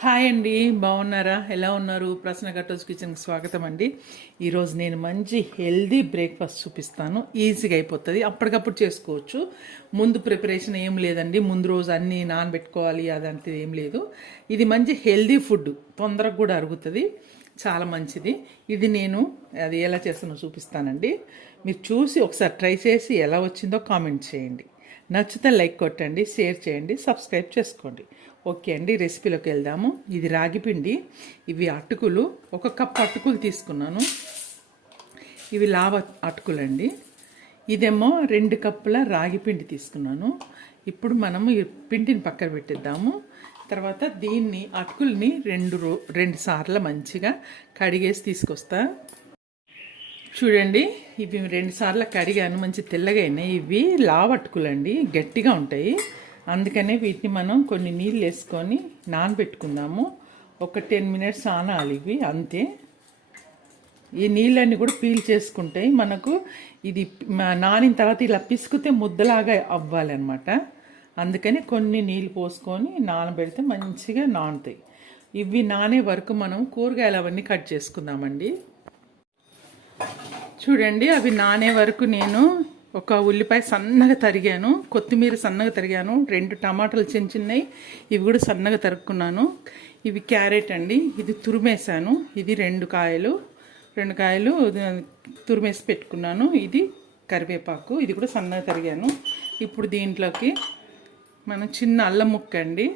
Hi అండి బాగున్నారా? ఎలా ఉన్నారు? ప్రశ్న గట్టోస్ కిచెన్కి స్వాగతం అండి. ఈరోజు నేను మంచి హెల్దీ బ్రేక్ఫాస్ట్ చూపిస్తాను. ఈజీగా అయిపోతుంది. అప్పటికప్పుడు చేసుకోవచ్చు. ముందు ప్రిపరేషన్ ఏం లేదండి. ముందు రోజు అన్నీ నానబెట్టుకోవాలి అదంతా ఏం లేదు. ఇది మంచి హెల్దీ ఫుడ్. తొందరగా కూడా అరుగుతుంది. చాలా మంచిది. ఇది నేను అది ఎలా చేస్తానో చూపిస్తానండి. మీరు చూసి ఒకసారి ట్రై చేసి ఎలా వచ్చిందో కామెంట్ చేయండి. నచ్చితే లైక్ కొట్టండి షేర్ చేయండి సబ్స్క్రైబ్ చేసుకోండి. ఓకే అండి రెసిపీలోకి వెళ్దాము. ఇది రాగి పిండి ఇవి అటుకులు ఒక కప్ అటుకులు తీసుకున్నాను. ఇవి లావ అటుకులండి. ఇదేమో రెండు కప్పుల రాగి పిండి తీసుకున్నాను. ఇప్పుడు మనము ఈ పిండిని పక్కన పెట్టిద్దాము. తర్వాత దీన్ని అటుకుల్ని రెండు రో రెండు సార్లు మంచిగా కడిగేసి తీసుకొస్తా. చూడండి ఇవి రెండు సార్లు కడిగాను. మంచి తెల్లగా అయినాయి. ఇవి లావట్టుకులండి గట్టిగా ఉంటాయి. అందుకనే వీటిని మనం కొన్ని నీళ్ళు వేసుకొని నానబెట్టుకుందాము. ఒక టెన్ మినిట్స్ ఆనాలి ఇవి అంతే. ఈ నీళ్ళన్నీ కూడా పీల్ చేసుకుంటాయి మనకు ఇది నానిన తర్వాత ఇలా పిసుకుతే ముద్దలాగా అవ్వాలన్నమాట. అందుకని కొన్ని నీళ్ళు పోసుకొని నానబెడితే మంచిగా నానుతాయి. ఇవి నానే వరకు మనం కూరగాయలు అవన్నీ కట్ చేసుకుందామండి. చూడండి అవి నానే వరకు నేను ఒక ఉల్లిపాయ సన్నగా తరిగాను కొత్తిమీర సన్నగా తరిగాను రెండు టమాటాలు చిన్న చిన్నవి ఇవి కూడా సన్నగా తరుక్కున్నాను. ఇవి క్యారెట్ అండి ఇది తురిమేశాను ఇది రెండు కాయలు రెండు కాయలు తురిమేసి పెట్టుకున్నాను. ఇది కరివేపాకు ఇది కూడా సన్నగా తరిగాను. ఇప్పుడు దీంట్లోకి మనం చిన్న అల్లం ముక్క అండి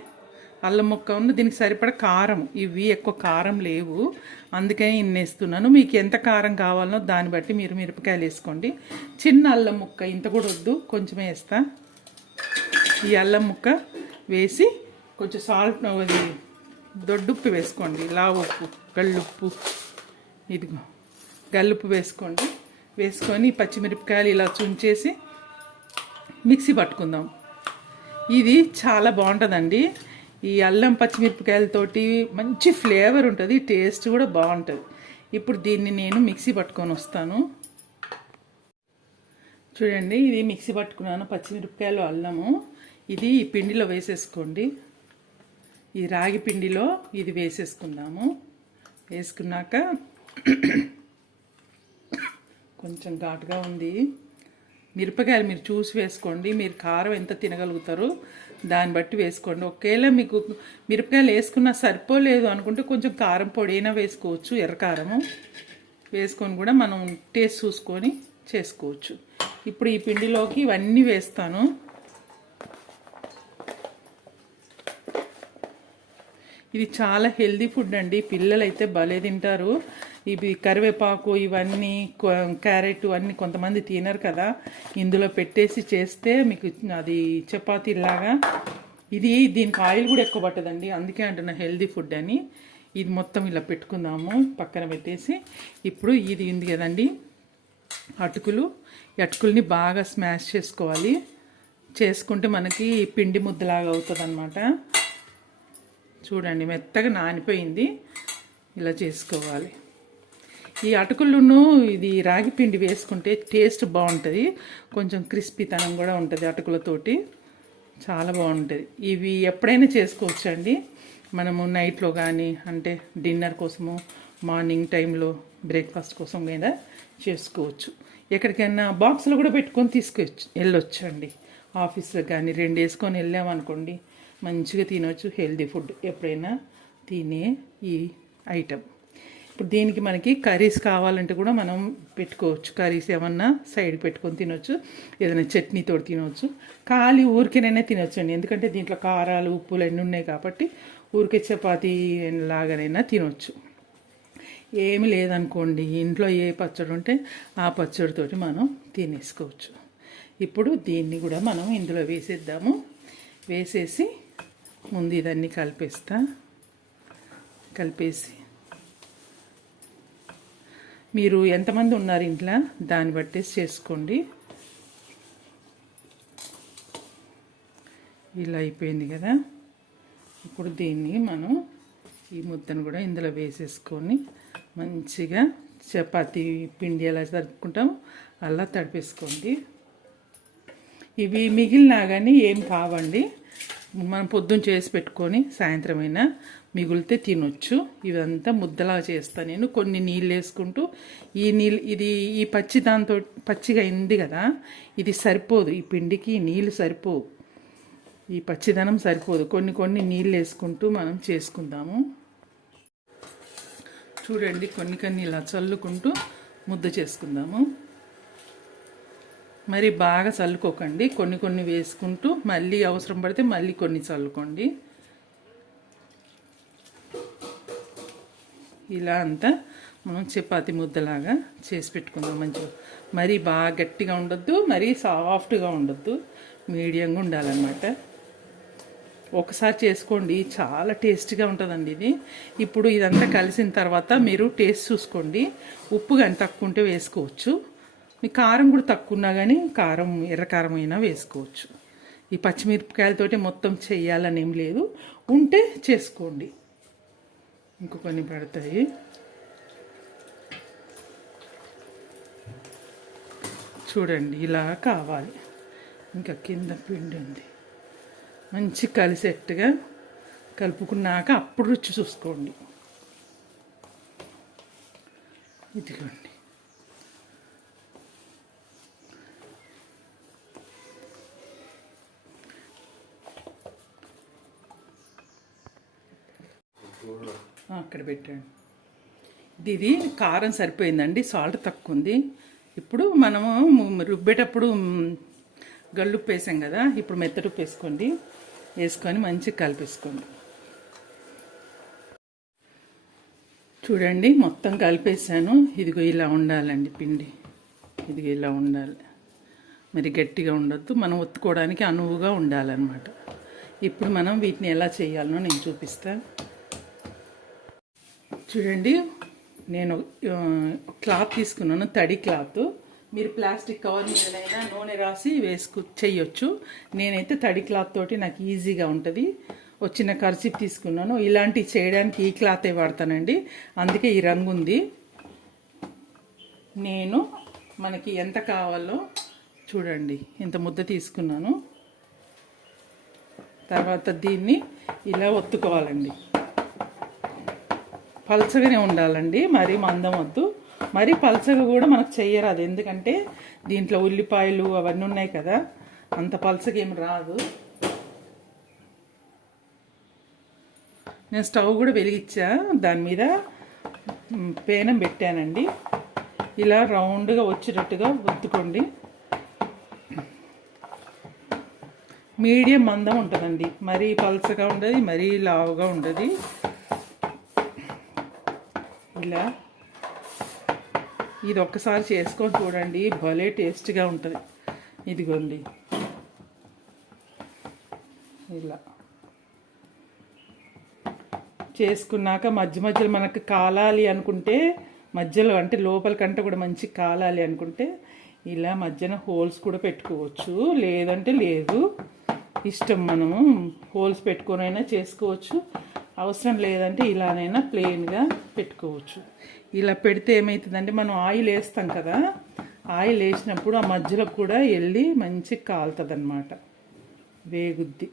అల్లం ముక్క ఉన్న దీనికి సరిపడ కారం ఇవి ఎక్కువ కారం లేవు. అందుకని ఇన్నేస్తున్నాను. మీకు ఎంత కారం కావాలనో దాన్ని బట్టి మీరు మిరపకాయలు వేసుకోండి. చిన్న అల్లం ముక్క ఇంత కూడా వద్దు కొంచెమే వేస్తా. ఈ అల్లం ముక్క వేసి కొంచెం సాల్ట్ అది దొడ్డుప్పు వేసుకోండి. లావ ఉప్పు గల్లుప్పు ఇదిగో గల్లుప్పు వేసుకోండి. వేసుకొని పచ్చిమిరపకాయలు ఇలా చుంచేసి మిక్సీ పట్టుకుందాం. ఇది చాలా బాగుంటుందండి. ఈ అల్లం పచ్చిమిరపకాయలతోటి మంచి ఫ్లేవర్ ఉంటుంది టేస్ట్ కూడా బాగుంటుంది. ఇప్పుడు దీన్ని నేను మిక్సీ పట్టుకొని వస్తాను. చూడండి ఇది మిక్సీ పట్టుకున్నాను పచ్చిమిరపకాయలు అల్లము. ఇది ఈ పిండిలో వేసేసుకోండి. ఈ రాగి పిండిలో ఇది వేసేసుకుందాము. వేసుకున్నాక కొంచెం ఘాటుగా ఉంది. మిరపకాయలు మీరు చూసి వేసుకోండి మీరు కారం ఎంత తినగలుగుతారో దాన్ని బట్టి వేసుకోండి. ఒకవేళ మీకు మిరపకాయలు వేసుకున్నా సరిపోలేదు అనుకుంటే కొంచెం కారం పొడి అయినా వేసుకోవచ్చు ఎర్రకారము వేసుకొని కూడా మనం టేస్ట్ చూసుకొని చేసుకోవచ్చు. ఇప్పుడు ఈ పిండిలోకి ఇవన్నీ వేస్తాను. ఇది చాలా హెల్దీ ఫుడ్ అండి. పిల్లలు అయితే భలే తింటారు. ఇవి కరివేపాకు ఇవన్నీ క్యారెట్ అన్నీ కొంతమంది తినరు కదా. ఇందులో పెట్టేసి చేస్తే మీకు అది చపాతీలాగా ఇది దీనికి ఆయిల్ కూడా ఎక్కువ పట్టదండి. అందుకే అంటున్నా హెల్దీ ఫుడ్ అని. ఇది మొత్తం ఇలా పెట్టుకుందాము పక్కన పెట్టేసి. ఇప్పుడు ఇది ఉంది కదండి అటుకులు. ఈ అటుకుల్ని బాగా స్మాష్ చేసుకోవాలి. చేసుకుంటే మనకి పిండి ముద్దలాగా అవుతుంది అనమాట చూడండి మెత్తగా నానిపోయింది. ఇలా చేసుకోవాలి. ఈ అటుకులను ఇది రాగి పిండి వేసుకుంటే టేస్ట్ బాగుంటుంది. కొంచెం క్రిస్పీతనం కూడా ఉంటుంది అటుకులతోటి. చాలా బాగుంటుంది. ఇవి ఎప్పుడైనా చేసుకోవచ్చు అండి మనము నైట్లో కానీ అంటే డిన్నర్ కోసము మార్నింగ్ టైంలో బ్రేక్ఫాస్ట్ కోసం కూడా చేసుకోవచ్చు. ఎక్కడికైనా బాక్స్లో కూడా పెట్టుకొని తీసుకొచ్చు వెళ్ళొచ్చు అండి ఆఫీస్లో కానీ రెండు వేసుకొని వెళ్ళామనుకోండి మంచిగా తినవచ్చు హెల్దీ ఫుడ్ ఎప్పుడైనా తినే ఈ ఐటమ్. ఇప్పుడు దీనికి మనకి కర్రీస్ కావాలంటే కూడా మనం పెట్టుకోవచ్చు. కర్రీస్ ఏమన్నా సైడ్ పెట్టుకొని తినొచ్చు. ఏదైనా చట్నీతో తినవచ్చు ఖాళీ ఊరికేనైనా తినొచ్చు అండి ఎందుకంటే దీంట్లో కారాలు ఉప్పులు అన్నీ ఉన్నాయి కాబట్టి ఊరికే చపాతీ లాగానైనా తినొచ్చు. ఏమి లేదనుకోండి. ఇంట్లో ఏ పచ్చడి ఉంటే ఆ పచ్చడితోటి మనం తినేసుకోవచ్చు. ఇప్పుడు దీన్ని కూడా మనం ఇందులో వేసేద్దాము. వేసేసి ముందు ఇదన్నీ కలిపేస్తా. కలిపేసి మీరు ఎంతమంది ఉన్నారు ఇంట్లో? దాన్ని బట్టేసి చేసుకోండి. ఇలా అయిపోయింది కదా. ఇప్పుడు దీన్ని మనం ఈ ముద్దను కూడా ఇందులో వేసేసుకొని మంచిగా చపాతి పిండి ఎలా తడుపుకుంటాము అలా తడిపేసుకోండి. ఇవి మిగిలినా కానీ ఏం కావండి. మనం పొద్దున్న చేసి పెట్టుకొని సాయంత్రం అయినా మిగిలితే తినొచ్చు. ఇదంతా ముద్దలా చేస్తాను నేను. కొన్ని నీళ్ళు వేసుకుంటూ ఈ నీళ్ళు ఇది ఈ పచ్చి దాంతో పచ్చిగా అయింది కదా ఇది సరిపోదు. ఈ పిండికి నీళ్ళు సరిపోవు. ఈ పచ్చిదనం సరిపోదు. కొన్ని కొన్ని నీళ్ళు వేసుకుంటూ మనం చేసుకుందాము. చూడండి కొన్ని కొన్ని ఇలా చల్లుకుంటూ ముద్ద చేసుకుందాము. మరి బాగా చల్లుకోకండి. కొన్ని కొన్ని వేసుకుంటూ మళ్ళీ అవసరం పడితే మళ్ళీ కొన్ని చల్లుకోండి. ఇలా అంతా మనం చపాతి ముద్దలాగా చేసి పెట్టుకుందాం మంచిగా. మరీ బాగా గట్టిగా ఉండొద్దు మరీ సాఫ్ట్గా ఉండొద్దు మీడియంగా ఉండాలన్నమాట. ఒకసారి చేసుకోండి చాలా టేస్ట్గా ఉంటుందండి ఇది. ఇప్పుడు ఇదంతా కలిసిన తర్వాత మీరు టేస్ట్ చూసుకోండి. ఉప్పు కానీ తక్కువ ఉంటే వేసుకోవచ్చు. మీ కారం కూడా తక్కువ ఉన్నా కానీ కారం ఎర్రకారం అయినా వేసుకోవచ్చు. ఈ పచ్చిమిరపకాయలతోటి మొత్తం చేయాలని ఏం లేదు. ఉంటే చేసుకోండి. ఇంకో కొన్ని పడతాయి. చూడండి ఇలా కావాలి. ఇంకా కింద పిండి ఉంది. మంచి కలిసేట్టుగా కలుపుకున్నాక అప్పుడు రుచి చూసుకోండి. ఇదిగోండి. అక్కడ పెట్టండి. ఇది కారం సరిపోయిందండి సాల్ట్ తక్కువ ఉంది ఇప్పుడు మనము రుబ్బేటప్పుడు గళ్ళు గల్లుప్పు వేసాం కదా ఇప్పుడు మెత్తడుప్పు వేసుకోండి. వేసుకొని మంచిగా కలిపేసుకోండి. చూడండి మొత్తం కలిపేసాను. ఇదిగో ఇలా ఉండాలండి పిండి. ఇదిగో ఇలా ఉండాలి. మరి గట్టిగా ఉండొద్దు. మనం ఒత్తుకోవడానికి అనువుగా ఉండాలన్నమాట. ఇప్పుడు మనం వీటిని ఎలా చేయాలనో నేను చూపిస్తాను చూడండి. నేను క్లాత్ తీసుకున్నాను తడి క్లాత్. మీరు ప్లాస్టిక్ కవర్ మీదైనా నూనె రాసి వేసుకు చెయ్యొచ్చు. నేనైతే తడి క్లాత్ తోటి నాకు ఈజీగా ఉంటుంది. వచ్చిన కర్చీప్ తీసుకున్నాను. ఇలాంటివి చేయడానికి ఈ క్లాతే వాడతానండి. అందుకే ఈ రంగు ఉంది. నేను మనకి ఎంత కావాలో చూడండి. ఇంత ముద్ద తీసుకున్నాను. తర్వాత దీన్ని ఇలా ఒత్తుకోవాలండి. పలచగానే ఉండాలండి. మరీ మందం వద్దు. మరీ పలచగా కూడా మనకు చెయ్యరాదు. ఎందుకంటే దీంట్లో ఉల్లిపాయలు అవన్నీ ఉన్నాయి కదా. అంత పలచగా ఏమి రాదు. నేను స్టవ్ కూడా వెలిగించా. దాని మీద పేనం పెట్టానండి. ఇలా రౌండ్గా వచ్చేటట్టుగా ఒత్తుకోండి. మీడియం మందం ఉంటుందండి. మరీ పలచగా ఉండదు మరీ లావుగా ఉండదు. ఇలా ఇది ఒక్కసారి చేసుకొని చూడండి. భలే టేస్ట్గా ఉంటుంది. ఇదిగోండి. ఇలా చేసుకున్నాక మధ్య మధ్యలో మనకు కాలాలి అనుకుంటే మధ్యలో అంటే లోపలికంటే కూడా మంచి కాలాలి అనుకుంటే ఇలా మధ్యన హోల్స్ కూడా పెట్టుకోవచ్చు. లేదంటే లేదు. ఇష్టం మనము హోల్స్ పెట్టుకొని అయినా చేసుకోవచ్చు. అవసరం లేదంటే ఇలానైనా ప్లెయిన్గా పెట్టుకోవచ్చు. ఇలా పెడితే ఏమవుతుందంటే మనం ఆయిల్ వేస్తాం కదా ఆయిల్ వేసినప్పుడు ఆ మధ్యలో కూడా వెళ్ళి మంచి కాలుతుంది అనమాట వేగుద్ది.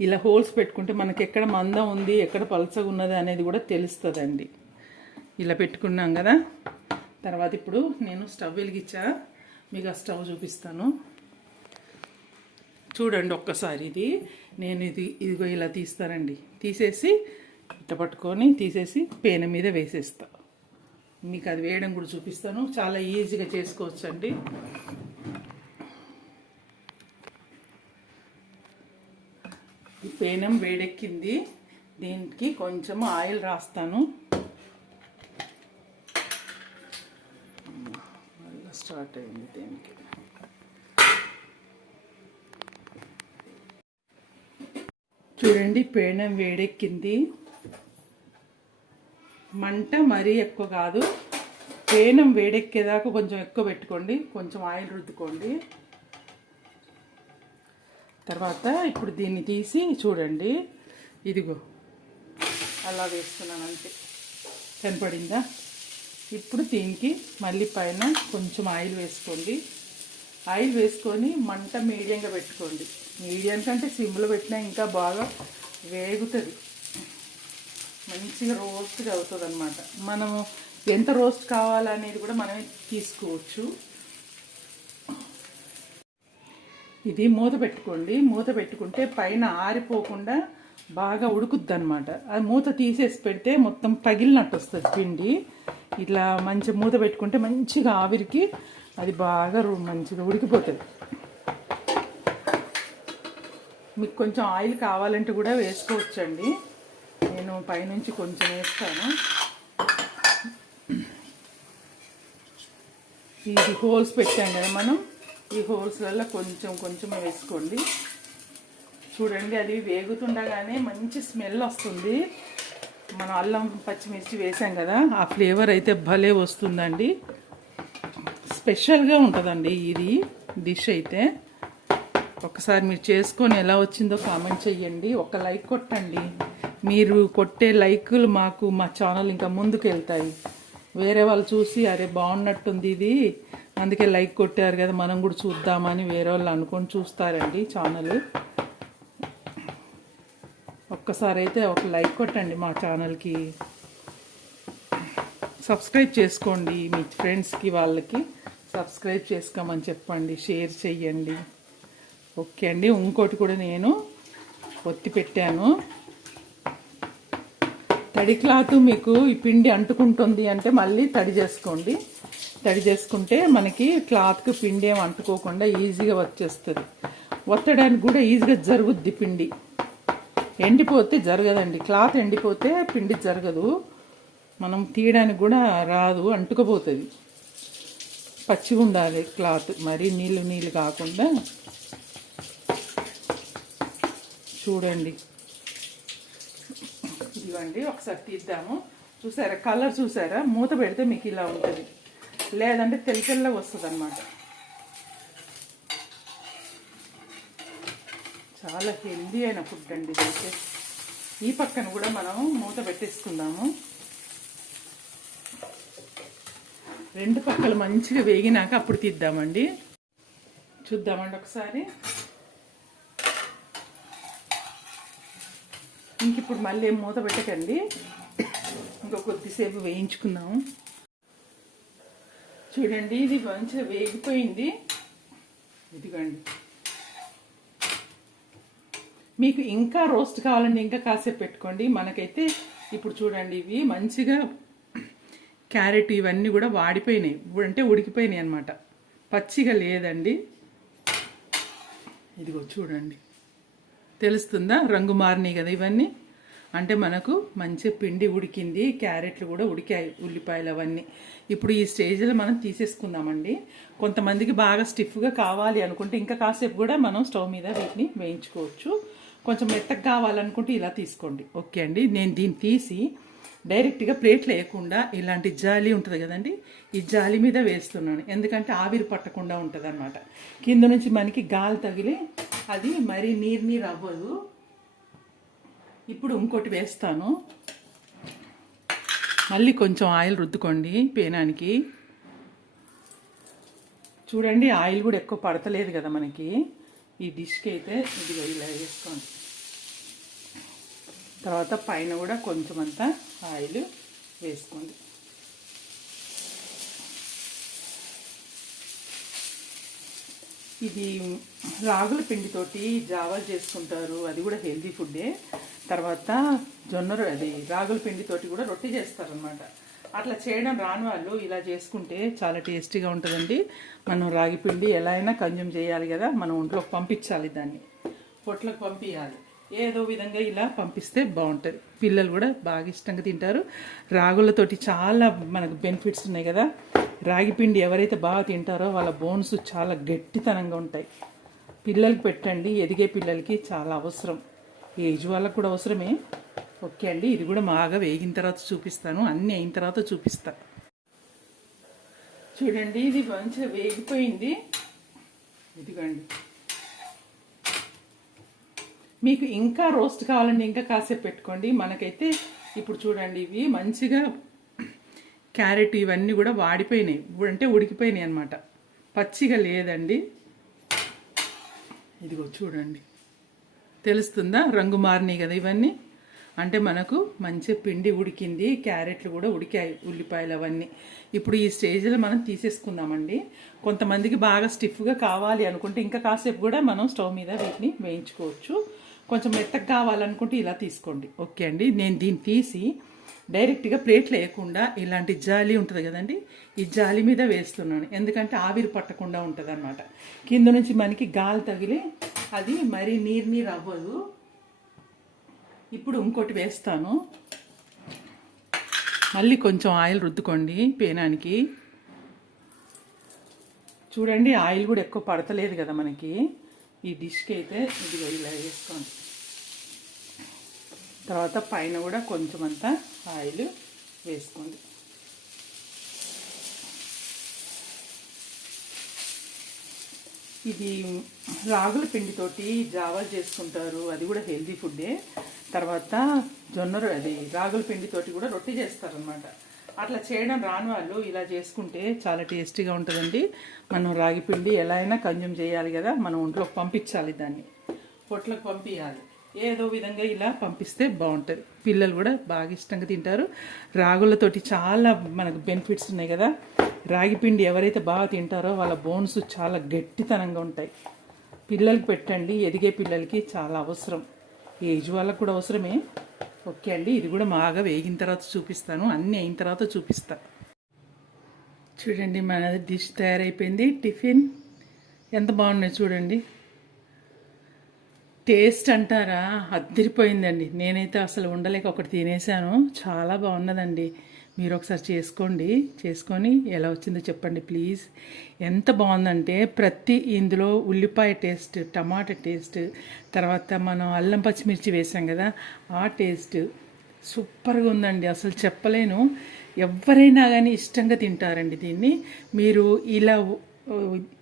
ఇలా హోల్స్ పెట్టుకుంటే మనకి ఎక్కడ మందం ఉంది ఎక్కడ పలచగా ఉన్నది అనేది కూడా తెలుస్తుందండి. ఇలా పెట్టుకున్నాం కదా. తర్వాత ఇప్పుడు నేను స్టవ్ వెలిగించా మీకు ఆ స్టవ్ చూపిస్తాను. చూడండి ఒక్కసారి ఇది. నేను ఇది ఇదిగో ఇలా తీస్తానండి. తీసేసి ఇట్ట పట్టుకొని తీసేసి పేన మీద వేసేస్తా. మీకు అది వేయడం కూడా చూపిస్తాను. చాలా ఈజీగా చేసుకోవచ్చు అండి పేనం వేడెక్కింది. దీనికి కొంచెం ఆయిల్ రాస్తాను. స్టార్ట్ అయింది దీనికి? చూడండి పేనం వేడెక్కింది. మంట మరీ ఎక్కువ కాదు. పేనం వేడెక్కేదాకా కొంచెం ఎక్కువ పెట్టుకోండి. కొంచెం ఆయిల్ రుద్దుకోండి. తర్వాత ఇప్పుడు దీన్ని తీసి చూడండి. ఇదిగో అలా వేస్తున్నాను అంతే. కనపడిందా? ఇప్పుడు దీనికి మళ్ళీ పైన కొంచెం ఆయిల్ వేసుకోండి. ఆయిల్ వేసుకొని మంట మీడియంగా పెట్టుకోండి. మీడియం కంటే సిమ్లో పెట్టినా ఇంకా బాగా వేగుతుంది. మంచిగా రోస్ట్గా అవుతుంది అనమాట మనము ఎంత రోస్ట్ కావాలనేది కూడా మనమే తీసుకోవచ్చు. ఇది మూత పెట్టుకోండి. మూత పెట్టుకుంటే పైన ఆరిపోకుండా బాగా ఉడుకుద్ది అనమాట అది మూత తీసేసి పెడితే మొత్తం పగిలినట్టు వస్తుంది పిండి. ఇట్లా మంచి మూత పెట్టుకుంటే మంచిగా ఆవిరికి అది బాగా మంచిగా ఉడికిపోతుంది. మీకు కొంచెం ఆయిల్ కావాలంటే కూడా వేసుకోవచ్చండి. నేను పైనుంచి కొంచెం వేస్తాను. ఇది హోల్స్ పెట్టాం కదా మనం. ఈ హోల్స్లలో కొంచెం కొంచెం వేసుకోండి. చూడండి అది వేగుతుండగానే మంచి స్మెల్ వస్తుంది. మనం అల్లం పచ్చిమిర్చి వేసాం కదా ఆ ఫ్లేవర్ అయితే భలే వస్తుందండి. స్పెషల్గా ఉంటుందండి ఇది డిష్ అయితే. ఒకసారి మీరు చేసుకొని ఎలా వచ్చిందో కామెంట్ చెయ్యండి. ఒక లైక్ కొట్టండి. మీరు కొట్టే లైకులు మాకు మా ఛానల్ ఇంకా ముందుకు వెళ్తాయి వేరే వాళ్ళు చూసి అరే బాగున్నట్టుంది ఇది. అందుకే లైక్ కొట్టారు కదా మనం కూడా చూద్దామని వేరే వాళ్ళు అనుకొని చూస్తారండి ఛానల్ ఒక్కసారి అయితే ఒక లైక్ కొట్టండి మా ఛానల్కి సబ్స్క్రైబ్ చేసుకోండి మీ ఫ్రెండ్స్కి వాళ్ళకి. సబ్స్క్రైబ్ చేసుకోమని చెప్పండి షేర్ చెయ్యండి. ఓకే అండి ఇంకోటి కూడా నేను ఒత్తి పెట్టాను. తడి క్లాత్ మీకు ఈ పిండి అంటుకుంటుంది అంటే మళ్ళీ తడి చేసుకోండి. తడి చేసుకుంటే మనకి క్లాత్కి పిండి ఏం అంటుకోకుండా ఈజీగా వచ్చేస్తుంది. ఒత్తడానికి కూడా ఈజీగా జరుగుద్ది పిండి. ఎండిపోతే జరగదండి క్లాత్ ఎండిపోతే పిండి జరగదు. మనం తీయడానికి కూడా రాదు అంటుకుపోతుంది. పచ్చి ఉండాలి క్లాత్ మరీ నీళ్ళు నీళ్ళు కాకుండా చూడండి. ఇవ్వండి ఒకసారి తీద్దాము. చూసారా కలర్ చూసారా? మూత పెడితే మీకు ఇలా ఉంటుంది. లేదంటే తెల్ల వస్తుంది అనమాట చాలా హెల్దీ అయిన ఫుడ్ అండి ఇదైతే. ఈ పక్కన కూడా మనం మూత పెట్టేసుకుందాము. రెండు పక్కలు మంచిగా వేగినాక అప్పుడు తీద్దామండి. చూద్దామండి ఒకసారి. ఇంక ఇప్పుడు మళ్ళీ ఏం మూత పెట్టకండి. ఇంకా కొద్దిసేపు వేయించుకుందాము. చూడండి ఇది మంచిగా వేగిపోయింది. ఇదిగోండి. మీకు ఇంకా రోస్ట్ కావాలండి ఇంకా కాసేపు పెట్టుకోండి. మనకైతే ఇప్పుడు చూడండి ఇవి మంచిగా క్యారెట్ ఇవన్నీ కూడా వాడిపోయినాయి. అంటే ఉడికిపోయినాయి అనమాట పచ్చిగా లేదండి. ఇదిగో చూడండి. తెలుస్తుందా? రంగు మారినాయి కదా ఇవన్నీ? అంటే మనకు మంచి పిండి ఉడికింది క్యారెట్లు కూడా ఉడికాయి ఉల్లిపాయలు అవన్నీ. ఇప్పుడు ఈ స్టేజ్లో మనం తీసేసుకుందామండి. కొంతమందికి బాగా స్టిఫ్గా కావాలి అనుకుంటే ఇంకా కాసేపు కూడా మనం స్టవ్ మీద వీటిని వేయించుకోవచ్చు. కొంచెం మెత్తగా కావాలనుకుంటే ఇలా తీసుకోండి. ఓకే అండి. నేను దీన్ని తీసి డైరెక్ట్గా ప్లేట్లో వేయకుండా ఇలాంటి జాలి ఉంటుంది కదండి ఈ జాలి మీద వేస్తున్నాను. ఎందుకంటే ఆవిరి పట్టకుండా ఉంటుంది అనమాట కింద నుంచి మనకి గాలి తగిలి అది మరీ నీరు నీరు అవ్వదు. ఇప్పుడు ఇంకోటి వేస్తాను. మళ్ళీ కొంచెం ఆయిల్ రుద్దుకోండి పేనానికి. చూడండి ఆయిల్ కూడా ఎక్కువ పడతలేదు కదా మనకి. ఈ డిష్కి అయితే ఇదిగో ఇలా వేసుకోండి. తర్వాత పైన కూడా కొంచెం అంతా ఆయిల్ వేసుకోండి. ఇది రాగుల పిండితోటి జావాలు చేసుకుంటారు అది కూడా హెల్దీ ఫుడ్డే. తర్వాత జొన్న అది రాగుల పిండితోటి కూడా రొట్టె చేస్తారనమాట అట్లా చేయడం రాని వాళ్ళు ఇలా చేసుకుంటే చాలా టేస్టీగా ఉంటుందండి. మనం రాగి పిండి ఎలా అయినా కన్జ్యూమ్ చేయాలి కదా మనం ఒంట్లోకి పంపించాలి దాన్ని. పొట్లకు పంపించాలి ఏదో విధంగా ఇలా పంపిస్తే బాగుంటుంది. పిల్లలు కూడా బాగా ఇష్టంగా తింటారు. రాగులతోటి చాలా మనకు బెనిఫిట్స్ ఉన్నాయి కదా. రాగి పిండి ఎవరైతే బాగా తింటారో వాళ్ళ బోన్స్ చాలా గట్టితనంగా ఉంటాయి. పిల్లలకి పెట్టండి ఎదిగే పిల్లలకి చాలా అవసరం. ఏజ్ వాళ్ళకు కూడా అవసరమే. ఓకే అండి ఇది కూడా బాగా వేగిన తర్వాత చూపిస్తాను. అన్నీ అయిన తర్వాత చూపిస్తా. చూడండి ఇది మంచిగా వేగిపోయింది. ఇదిగండి. మీకు ఇంకా రోస్ట్ కావాలంటే ఇంకా కాసేపు పెట్టుకోండి. మనకైతే ఇప్పుడు చూడండి ఇవి మంచిగా క్యారెట్ ఇవన్నీ కూడా వాడిపోయినాయి. అంటే ఉడికిపోయినాయి అనమాట పచ్చిగా లేదండి. ఇదిగో చూడండి. తెలుస్తుందా? రంగు మారినాయి కదా ఇవన్నీ. అంటే మనకు మంచి పిండి ఉడికింది. క్యారెట్లు కూడా ఉడికాయి ఉల్లిపాయలు అవన్నీ. ఇప్పుడు ఈ స్టేజ్లో మనం తీసేసుకుందామండి. కొంతమందికి బాగా స్టిఫ్గా కావాలి అనుకుంటే ఇంకా కాసేపు కూడా మనం స్టవ్ మీద వీటిని వేయించుకోవచ్చు. కొంచెం మెత్తగా కావాలనుకుంటే ఇలా తీసుకోండి. ఓకే అండి. నేను దీన్ని తీసి డైరెక్ట్గా ప్లేట్లు వేయకుండా ఇలాంటి జాలి ఉంటుంది కదండి ఈ జాలి మీద వేస్తున్నాను. ఎందుకంటే ఆవిరి పట్టకుండా ఉంటుంది అనమాట కింద నుంచి మనకి గాలి తగిలి అది మరీ నీరు నీరు అవ్వదు. ఇప్పుడు ఇంకోటి వేస్తాను. మళ్ళీ కొంచెం ఆయిల్ రుద్దుకోండి పేనానికి. చూడండి ఆయిల్ కూడా ఎక్కువ పడతలేదు కదా మనకి. ఈ డిష్కి అయితే ఇదిగో ఇలా వేసుకోండి. తర్వాత పైన కూడా కొంచెం అంతా ఆయిల్ వేసుకోండి. ఇది రాగుల పిండితోటి జావా చేసుకుంటారు అది కూడా హెల్తీ ఫుడ్డే. తర్వాత జొన్న అది రాగుల పిండితోటి కూడా రొట్టె చేస్తారనమాట అట్లా చేయడం రాని వాళ్ళు ఇలా చేసుకుంటే చాలా టేస్టీగా ఉంటుందండి. మనం రాగి పిండి ఎలా అయినా కన్జ్యూమ్ చేయాలి కదా మనం ఒంట్లోకి పంపించాలి దాన్ని. పొట్లకు పంపించాలి ఏదో విధంగా ఇలా పంపిస్తే బాగుంటుంది. పిల్లలు కూడా బాగా ఇష్టంగా తింటారు. రాగులతోటి చాలా మనకు బెనిఫిట్స్ ఉన్నాయి కదా. రాగి పిండి ఎవరైతే బాగా తింటారో వాళ్ళ బోన్స్ చాలా గట్టితనంగా ఉంటాయి. పిల్లలకి పెట్టండి ఎదిగే పిల్లలకి చాలా అవసరం. ఏజ్ వాళ్ళకు కూడా అవసరమే. ఓకే అండి ఇది కూడా బాగా వేగిన తర్వాత చూపిస్తాను అన్నీ అయిన తర్వాత చూపిస్తా. చూడండి మన డిష్ తయారైపోయింది. టిఫిన్ ఎంత బాగున్నాయి చూడండి. టేస్ట్ అంటారా? అద్దరిపోయిందండి. నేనైతే అసలు ఉండలేక ఒకటి తినేసాను. చాలా బాగున్నదండి. మీరు ఒకసారి చేసుకోండి. చేసుకొని ఎలా వచ్చిందో చెప్పండి ప్లీజ్. ఎంత బాగుందంటే ప్రతి ఇందులో ఉల్లిపాయ టేస్ట్ టమాటా టేస్ట్ తర్వాత మనం అల్లం పచ్చిమిర్చి వేసాం కదా ఆ టేస్ట్ సూపర్గా ఉందండి. అసలు చెప్పలేను. ఎవరైనా కానీ ఇష్టంగా తింటారండి దీన్ని. మీరు ఇలా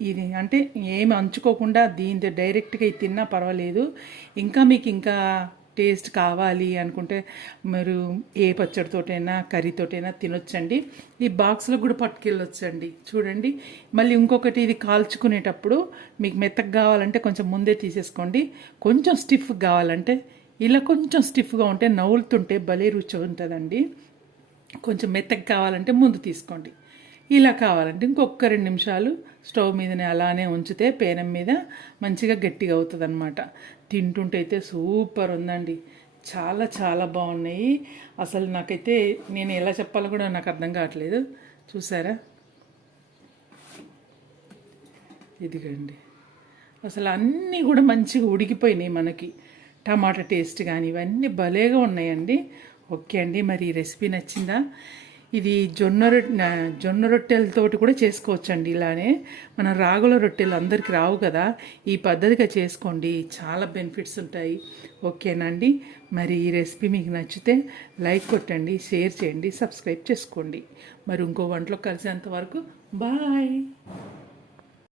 ఇది అంటే ఏమి అంచుకోకుండా దీంతో డైరెక్ట్గా ఇది తిన్నా పర్వాలేదు. ఇంకా మీకు ఇంకా టేస్ట్ కావాలి అనుకుంటే మీరు ఏ పచ్చడితోటైనా కర్రీతోటైనా తినొచ్చండి. ఈ బాక్స్లో కూడా పట్టుకెళ్ళొచ్చండి. చూడండి. మళ్ళీ ఇంకొకటి ఇది కాల్చుకునేటప్పుడు మీకు మెత్తగా కావాలంటే కొంచెం ముందే తీసేసుకోండి. కొంచెం స్టిఫ్ కావాలంటే ఇలా కొంచెం స్టిఫ్గా ఉంటే నవ్వులుతుంటే భలే రుచి ఉంటుందండి. కొంచెం మెత్తగా కావాలంటే ముందు తీసుకోండి. ఇలా కావాలంటే ఇంకొక రెండు నిమిషాలు స్టవ్ మీదనే అలానే ఉంచితే పేనం మీద మంచిగా గట్టిగా అవుతుంది అనమాట తింటుంటే అయితే సూపర్ ఉందండి. చాలా చాలా బాగున్నాయి. అసలు నాకైతే నేను ఎలా చెప్పాలో కూడా నాకు అర్థం కావట్లేదు. చూసారా? ఇదిగండి. అసలు అన్నీ కూడా మంచిగా ఉడికిపోయినాయి మనకి. టమాటా టేస్ట్ కానీ ఇవన్నీ భలేగా ఉన్నాయండి. ఓకే అండి. మరి ఈ రెసిపీ నచ్చిందా? ఇది జొన్న రొట్టె జొన్న రొట్టెలతోటి కూడా చేసుకోవచ్చండి ఇలానే. మన రాగుల రొట్టెలు అందరికి రావు కదా. ఈ పద్ధతిగా చేసుకోండి. చాలా బెనిఫిట్స్ ఉంటాయి. ఓకేనండి. మరి ఈ రెసిపీ మీకు నచ్చితే లైక్ కొట్టండి షేర్ చేయండి సబ్స్క్రైబ్ చేసుకోండి. మరి ఇంకో వంటలో కలిసేంత వరకు బాయ్.